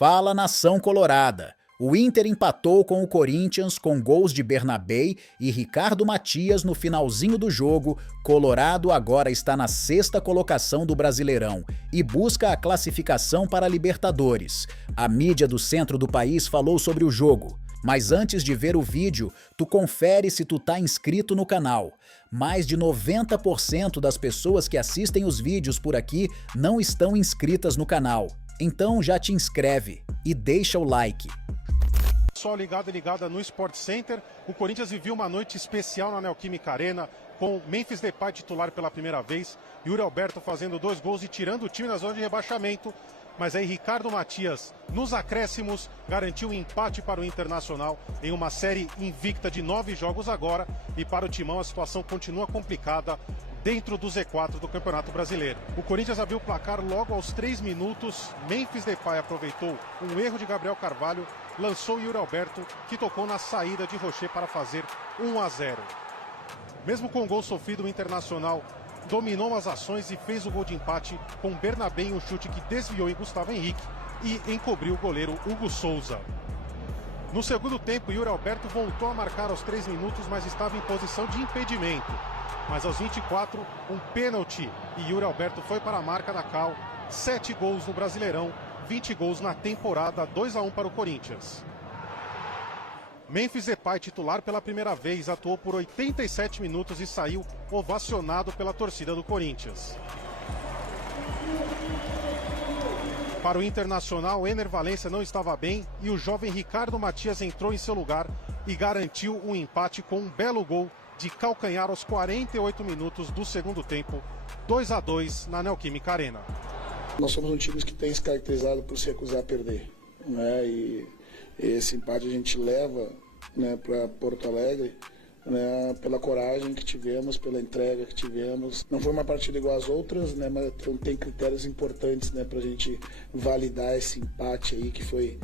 Fala, nação colorada! O Inter empatou com o Corinthians com gols de Bernabei e Ricardo Matias no finalzinho do jogo. Colorado agora está na 6ª colocação do Brasileirão e busca a classificação para a Libertadores. A mídia do centro do país falou sobre o jogo. Mas antes de ver o vídeo, tu confere se tu tá inscrito no canal. Mais de 90% das pessoas que assistem os vídeos por aqui não estão inscritas no canal. Então já te inscreve e deixa o like. Só ligada e ligada no Sport Center, o Corinthians viveu uma noite especial na Neoquímica Arena, com Memphis Depay titular pela primeira vez, Yuri Alberto fazendo 2 gols e tirando o time na zona de rebaixamento. Mas aí Ricardo Matias, nos acréscimos, garantiu um empate para o Internacional em uma série invicta de 9 jogos agora. E para o Timão a situação continua complicada dentro do Z4 do Campeonato Brasileiro. O Corinthians abriu o placar logo aos 3 minutos. Memphis Depay aproveitou um erro de Gabriel Carvalho, lançou Yuri Alberto, que tocou na saída de Rocher para fazer 1-0. Mesmo com o gol sofrido, o Internacional dominou as ações e fez o gol de empate com Bernabé em um chute que desviou em Gustavo Henrique e encobriu o goleiro Hugo Souza. No segundo tempo, Yuri Alberto voltou a marcar aos 3 minutos, mas estava em posição de impedimento. Mas aos 24, um pênalti e Yuri Alberto foi para a marca da Cal. 7 gols no Brasileirão, 20 gols na temporada, 2-1 para o Corinthians. Memphis Depay, titular pela primeira vez, atuou por 87 minutos e saiu ovacionado pela torcida do Corinthians. Para o Internacional, Ener Valencia não estava bem e o jovem Ricardo Matias entrou em seu lugar e garantiu um empate com um belo gol de calcanhar aos 48 minutos do segundo tempo, 2-2 na Neoquímica Arena. Nós somos um time que tem se caracterizado por se recusar a perder, né? E esse empate a gente leva, né, para Porto Alegre, né, pela coragem que tivemos, pela entrega que tivemos. Não foi uma partida igual às outras, né, mas tem critérios importantes, né, para a gente validar esse empate aí que foi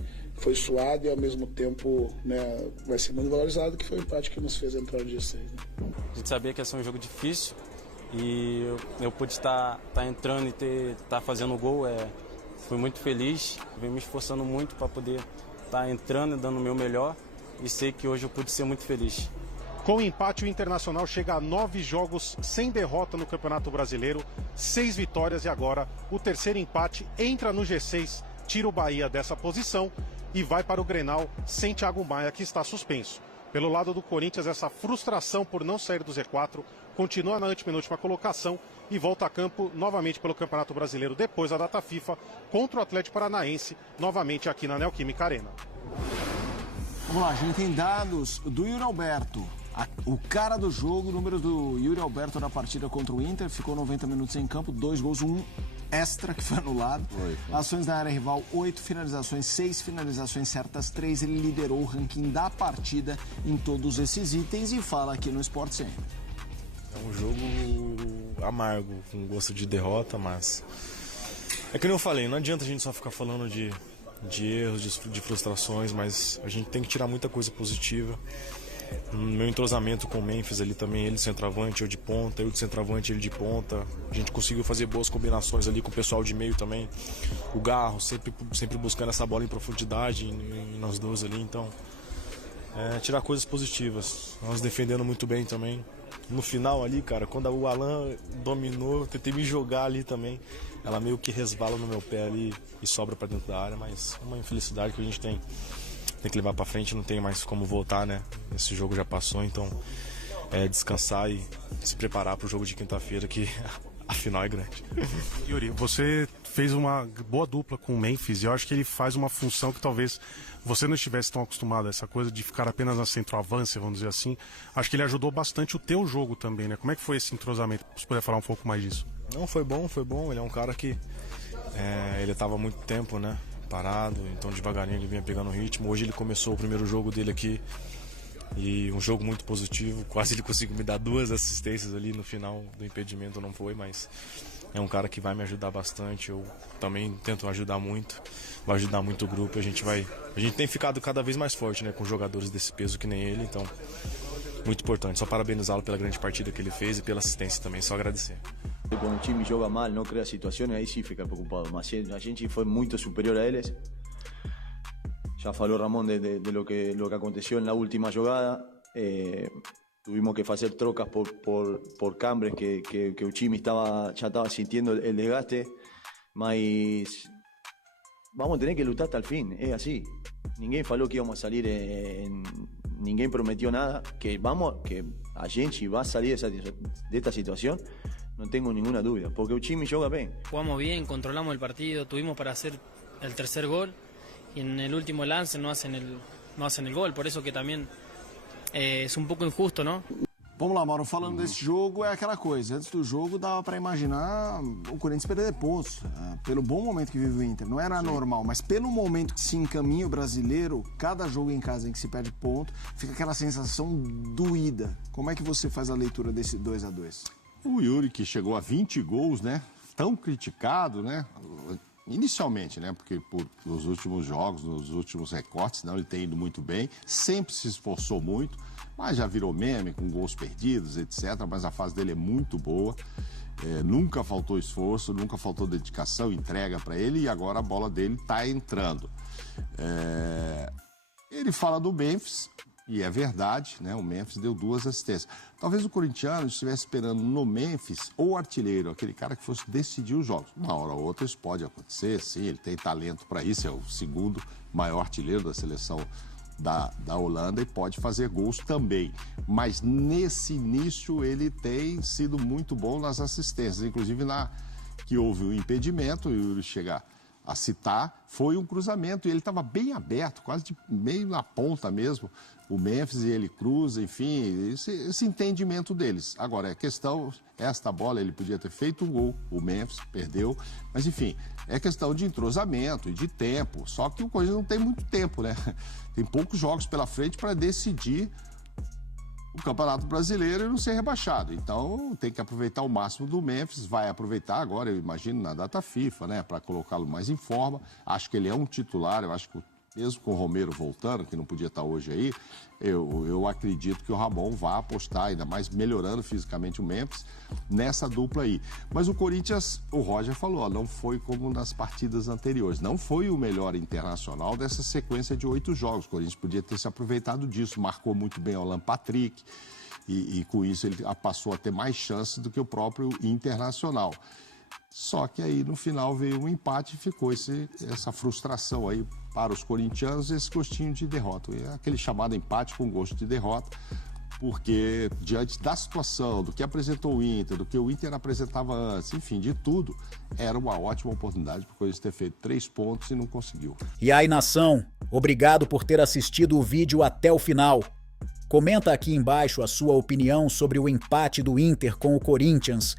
suado e ao mesmo tempo, né, vai ser muito valorizado, que foi o empate que nos fez entrar no G6. Né? A gente sabia que ia ser um jogo difícil e eu pude estar entrando e estar fazendo o gol. Fui muito feliz, venho me esforçando muito para poder estar entrando e dando o meu melhor e sei que hoje eu pude ser muito feliz. Com o empate, o Internacional chega a 9 jogos sem derrota no Campeonato Brasileiro, 6 vitórias e agora o terceiro empate entra no G6, tira o Bahia dessa posição e vai para o Grenal sem Thiago Maia, que está suspenso. Pelo lado do Corinthians, essa frustração por não sair do Z4 continua na antepenúltima colocação e volta a campo novamente pelo Campeonato Brasileiro depois da data FIFA contra o Atlético Paranaense, novamente aqui na Neoquímica Arena. Vamos lá, a gente tem dados do Yuri Alberto. O cara do jogo, o número do Yuri Alberto na partida contra o Inter, ficou 90 minutos em campo, 2 gols, 1 extra que foi anulado. Ações na área rival, 8 finalizações, 6 finalizações certas, 3. Ele liderou o ranking da partida em todos esses itens e fala aqui no Sport Center. É um jogo amargo, com gosto de derrota, mas é que nem eu falei, não adianta a gente só ficar falando de erros, de frustrações, mas a gente tem que tirar muita coisa positiva. Meu entrosamento com o Memphis ali também, ele de centroavante, eu de ponta, eu de centroavante, ele de ponta. A gente conseguiu fazer boas combinações ali com o pessoal de meio também. O Garro sempre buscando essa bola em profundidade nós dois ali, então tirar coisas positivas. Nós defendendo muito bem também. No final ali, cara, quando o Alan dominou, eu tentei me jogar ali também. Ela meio que resvala no meu pé ali e sobra pra dentro da área, mas uma infelicidade que a gente tem que levar pra frente, não tem mais como voltar, né? Esse jogo já passou, então descansar e se preparar pro jogo de quinta-feira, que a final é grande. Yuri, você fez uma boa dupla com o Memphis e eu acho que ele faz uma função que talvez você não estivesse tão acostumado a essa coisa de ficar apenas na centroavância, vamos dizer assim. Acho que ele ajudou bastante o teu jogo também, né? Como é que foi esse entrosamento? Se puder falar um pouco mais disso. Não, foi bom. Ele é um cara que ele estava há muito tempo, né, parado, então devagarinho ele vinha pegando o ritmo. Hoje ele começou o primeiro jogo dele aqui e um jogo muito positivo. Quase ele conseguiu me dar 2 assistências ali no final do impedimento, não foi, mas é um cara que vai me ajudar bastante. Eu também tento ajudar muito, vai ajudar muito o grupo. A gente tem ficado cada vez mais forte, né, com jogadores desse peso que nem ele, então muito importante. Só parabenizá-lo pela grande partida que ele fez e pela assistência também, só agradecer. Quando o time joga mal, não cria situações, aí sim fica preocupado. Mas a gente foi muito superior a eles. ya faló Ramón de lo que aconteció en la última jugada. Tuvimos que hacer trocas por cambres que o time ya estaba sintiendo el desgaste, mas vamos a tener que lutar hasta el fin, es así. Ninguém falou que íbamos a salir, ninguém prometió nada, que a gente va a salir de esta situación, no tengo ninguna duda, porque o time joga bien. Jugamos bien, controlamos el partido, tuvimos para hacer el tercer gol y en el último lance no hacen el gol, por eso que también es un poco injusto, ¿no? Vamos lá, Mauro, falando desse jogo, é aquela coisa, antes do jogo dava para imaginar o Corinthians perder pontos, pelo bom momento que vive o Inter, não era normal, mas pelo momento que se encaminha o brasileiro, cada jogo em casa em que se perde ponto, fica aquela sensação doída. Como é que você faz a leitura desse 2-2? O Yuri, que chegou a 20 gols, né, tão criticado, né, inicialmente, né, porque nos últimos jogos, nos últimos recortes, não, ele tem ido muito bem, sempre se esforçou muito, mas já virou meme com gols perdidos, etc. Mas a fase dele é muito boa, nunca faltou esforço, nunca faltou dedicação, entrega para ele e agora a bola dele está entrando. Ele fala do Memphis, e é verdade, né? O Memphis deu 2 assistências. Talvez o corintiano estivesse esperando no Memphis o artilheiro, aquele cara que fosse decidir os jogos. Uma hora ou outra isso pode acontecer, sim, ele tem talento para isso, é o segundo maior artilheiro da seleção da Holanda e pode fazer gols também. Mas nesse início ele tem sido muito bom nas assistências, inclusive que houve um impedimento, e o Yuri chegar a citar, foi um cruzamento e ele estava bem aberto, quase meio na ponta mesmo, o Memphis, e ele cruza, enfim, esse entendimento deles. Agora, é questão, esta bola ele podia ter feito um gol, o Memphis perdeu, mas enfim, é questão de entrosamento e de tempo, só que o Corinthians não tem muito tempo, né? Tem poucos jogos pela frente para decidir o Campeonato Brasileiro e não ser rebaixado. Então tem que aproveitar o máximo do Memphis, vai aproveitar agora, eu imagino, na data FIFA, né, para colocá-lo mais em forma. Acho que ele é um titular, eu acho que mesmo com o Romero voltando, que não podia estar hoje aí, eu acredito que o Ramon vai apostar, ainda mais melhorando fisicamente o Memphis, nessa dupla aí. Mas o Corinthians, o Roger falou, ó, não foi como nas partidas anteriores, não foi o melhor Internacional dessa sequência de 8 jogos. O Corinthians podia ter se aproveitado disso, marcou muito bem o Alan Patrick, e com isso ele passou a ter mais chances do que o próprio Internacional. Só que aí no final veio um empate e ficou essa frustração aí para os corintianos, esse gostinho de derrota. É aquele chamado empate com gosto de derrota, porque diante da situação, do que apresentou o Inter, do que o Inter apresentava antes, enfim, de tudo, era uma ótima oportunidade para o Corinthians ter feito 3 pontos e não conseguiu. E aí, nação, obrigado por ter assistido o vídeo até o final. Comenta aqui embaixo a sua opinião sobre o empate do Inter com o Corinthians